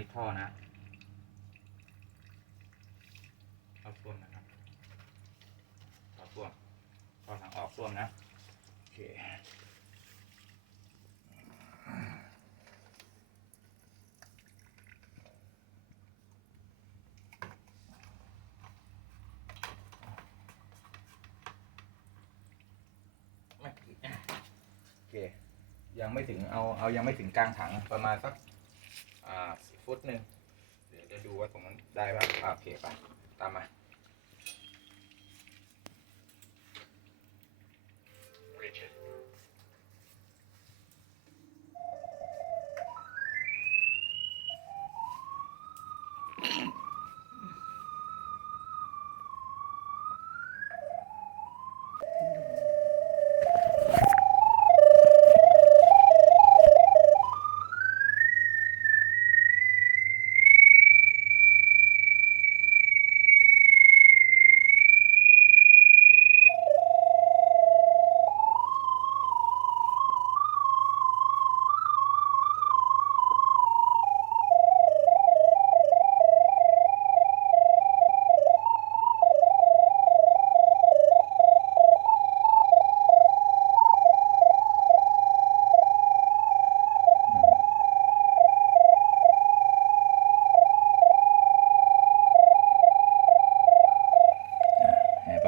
นี้ท่อนะท่อส้วมนะครับท่อส้วมท่อทางออกส้วมนะโอเคไม่โอเค ยังไม่ถึงเอาเอายังไม่ถึงกลางถังประมาณสัก ฟุตหนึ่งเดี๋ยวจะดูว่าตรงนั้นได้ป่ะอ่าโอเคไปตามมา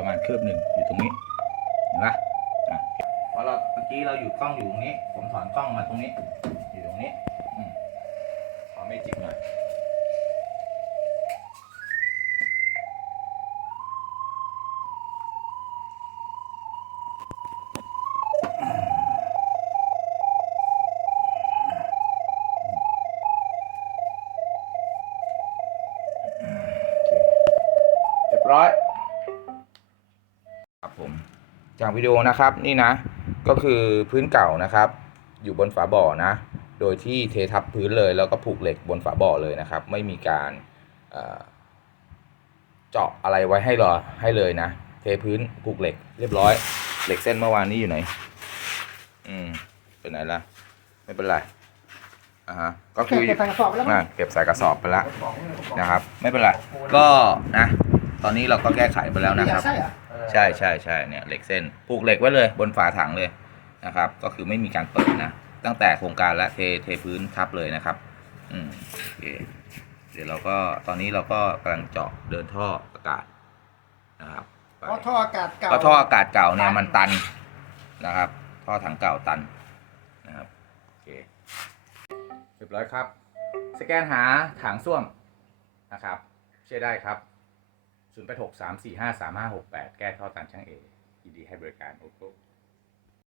ประมาณคืบหนึ่งอยู่ตรงนี้เห็นปะพอเราเมื่อกี้เราอยู่กล้องอยู่ตรงนี้ ผมถอนกล้องมาตรงนี้ อยู่ตรงนี้อขอไม่จิกหน่อยโอเคเรียบร้อย จากวิดีโอนะครับนี่นะ ก็คือพื้นเก่านะครับ อยู่บนฝาบ่อนะ โดยที่เททับพื้นเลยแล้วก็ผูกเหล็กบนฝาบ่อเลยนะครับ ไม่มีการเอ่อเจาะอะไรไว้ให้รอให้เลยนะ เทพื้นผูกเหล็กเรียบร้อย เหล็กเส้นเมื่อวานนี้อยู่ไหน อืมเป็นไหนละไม่เป็นไรอ่าฮะก็คือเก็บใส่กระสอบไปแล้วมั้อ่างเก็บใส่กระสอบไปแล้วนะครับ ไม่เป็นไรก็นะ ตอนนี้เราก็แก้ไขไปแล้วนะครับ ใช่เหรอใช่ใช่ใช่เนี่ยเหล็กเส้นผูกเหล็กไว้เลยบนฝาถังเลยนะครับ ก็คือไม่มีการเปิดนะ ตั้งแต่โครงการและเทเทพื้นทับเลยนะครับ อืมโอเคเดี๋ยวเราก็ตอนนี้เราก็กำลังเจาะเดินท่ออากาศนะครับไปเพราะท่ออากาศเก่าเพราะท่ออากาศเก่าเนี่ยมันตันนะครับ ท่อถังเก่าตันนะครับโอเคเรียบร้อยครับ สแกนหาถังส้วมนะครับ ใช่ได้ครับ 0 8 6 3 4 5 3 5 6 8 แก้ท่อตันช่างเอยินดีให้บริการโอ้โห